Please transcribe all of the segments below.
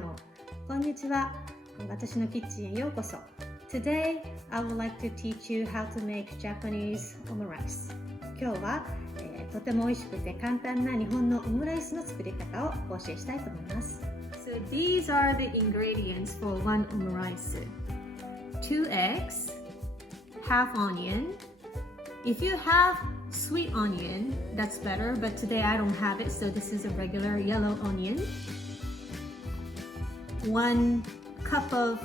のこんにちは。私のキッチンへようこそ。Today, I would like to teach you how to make Japanese omurice. 今日は、とても美味しくて簡単な日本のオムライスの作り方をお教えしたいと思います。So these are the ingredients for one omurice. 2 eggs, half onion. If you have sweet onion, that's better, but today I don't have it, so this is a regular yellow onion. 1 cup of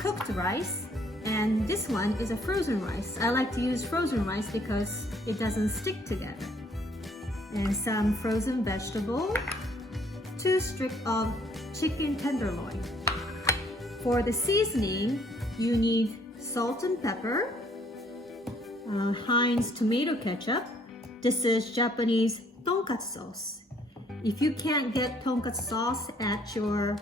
cooked rice, and this one is a frozen rice. I like to use frozen rice because it doesn't stick together. And some frozen vegetable, 2 strips of chicken tenderloin. For the seasoning, you need salt and pepper, Heinz tomato ketchup. This is Japanese tonkatsu sauce. If you can't get tonkatsu sauce at your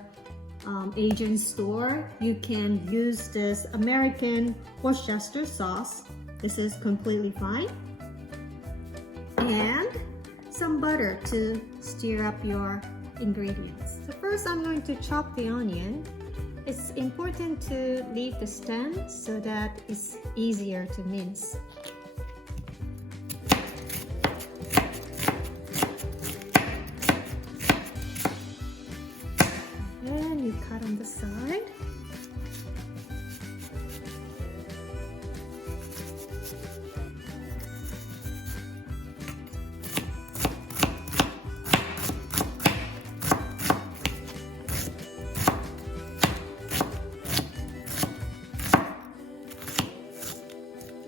Asian store, you can use this American Worcestershire sauce. This is completely fine. And some butter to stir up your ingredients. So first I'm going to chop the onion. It's important to leave the stem so that it's easier to mince. And you cut on the side.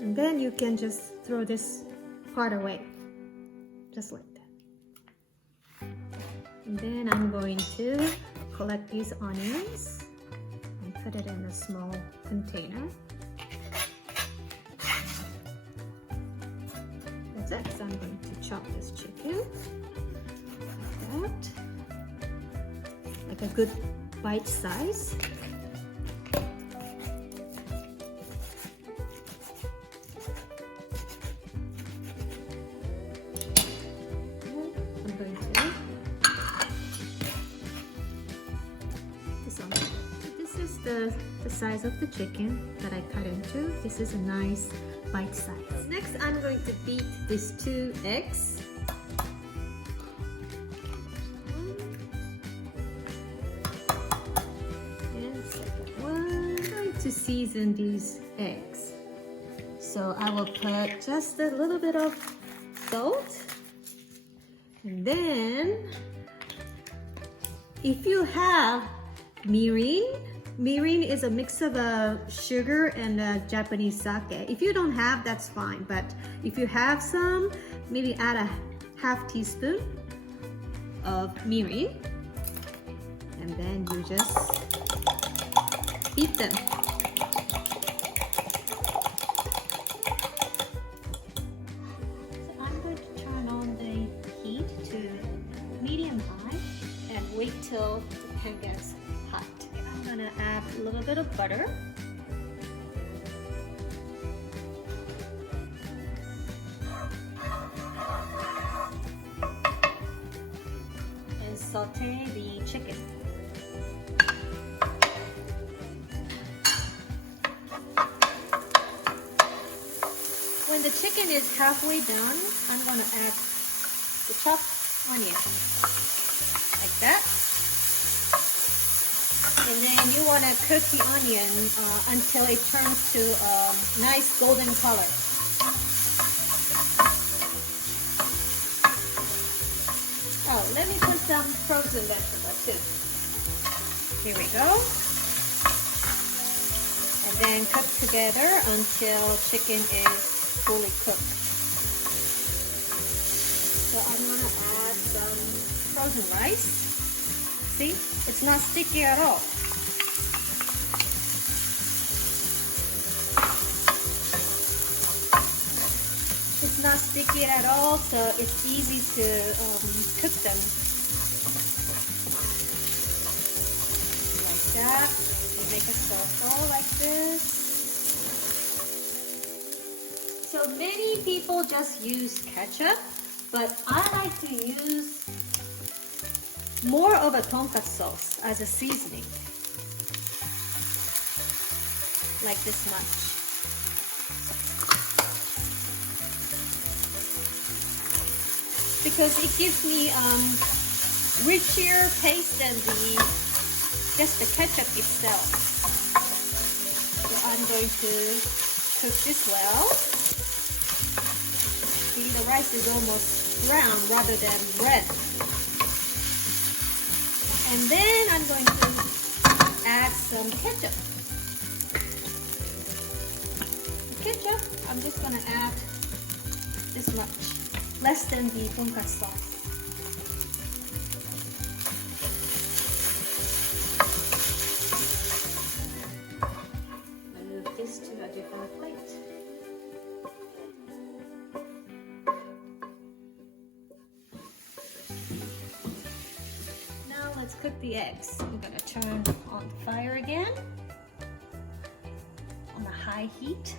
And then you can just throw this part away, just like that. And then I'm going to collect these onions and put it in a small container. That's it. So I'm going to chop this chicken like that, like a good bite size. The size of the chicken that I cut into. This is a nice bite size. Next, I'm going to beat these 2 eggs. And second one, I'm going to season these eggs. So I will put just a little bit of salt. And then, if you have mirin is a mix of sugar and Japanese sake. If you don't have, that's fine. But if you have some, maybe add a half teaspoon of mirin. And then you just beat them. So I'm going to turn on the heat to medium high and wait till the pan gets hot. I'm gonna add a little bit of butter. And saute the chicken. When the chicken is halfway done, I'm gonna add the chopped onion, like that. And then you want to cook the onion until it turns to a nice golden color. Oh, let me put some frozen vegetables too. Here we go. And then cook together until chicken is fully cooked. So I'm going to add some frozen rice. See, it's not sticky at all. It's not sticky at all, so it's easy to cook them. Like that. You make a circle like this. So many people just use ketchup, but I like to use more of a tonkatsu sauce as a seasoning, like this much. Because it gives me richer taste than just the ketchup itself. So I'm going to cook this well. See, the rice is almost brown rather than red. And then I'm going to add some ketchup. Ketchup, I'm just going to add this much, less than the tonkatsu sauce. I'll move this to a different plate. Now let's cook the eggs. I'm going to turn on the fire again on a high heat.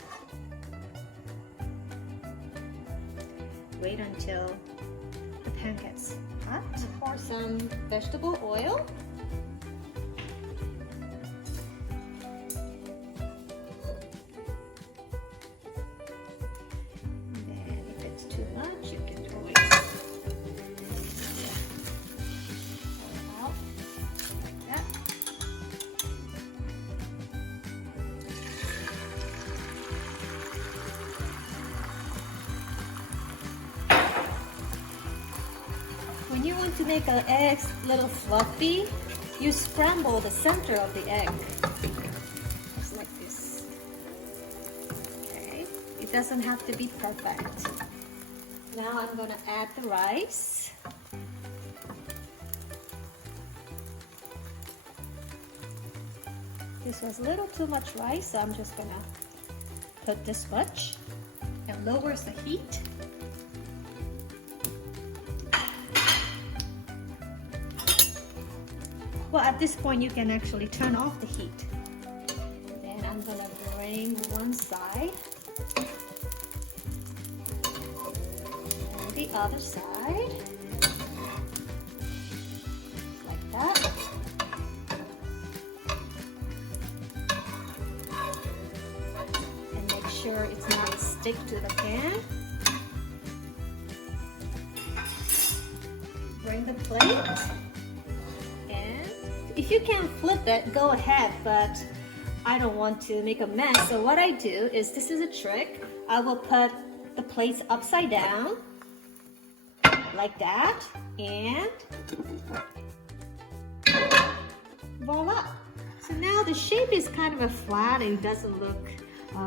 Wait until the pan gets hot. Pour some vegetable oil. And then if it's too much, you can always pour out like that. When you want to make an egg a little fluffy, you scramble the center of the egg. Just like this. Okay, it doesn't have to be perfect. Now I'm going to add the rice. This was a little too much rice, so I'm just going to put this much. It lowers the heat. Well, at this point, you can actually turn off the heat. Then I'm gonna bring one side and the other side, like that. And make sure it's not stick to the pan. Bring the plate. If you can flip it, go ahead, but I don't want to make a mess. So what I do is, this is a trick. I will put the plates upside down, like that, and voila. So now the shape is kind of a flat, and it doesn't look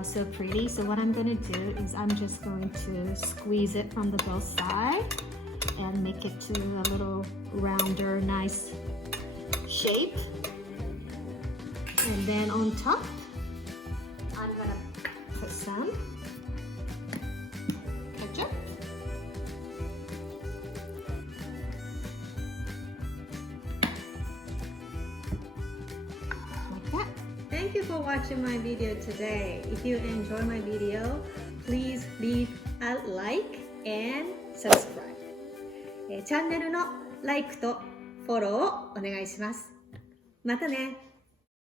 so pretty. So what I'm going to do is I'm just going to squeeze it from the both sides and make it to a little rounder, nice shape. And then on top, I'm gonna put some ketchup. Like that. Thank you for watching my video today. If you enjoy my video, please leave a like and subscribe. チャンネルの like とフォローをお願いします。またね。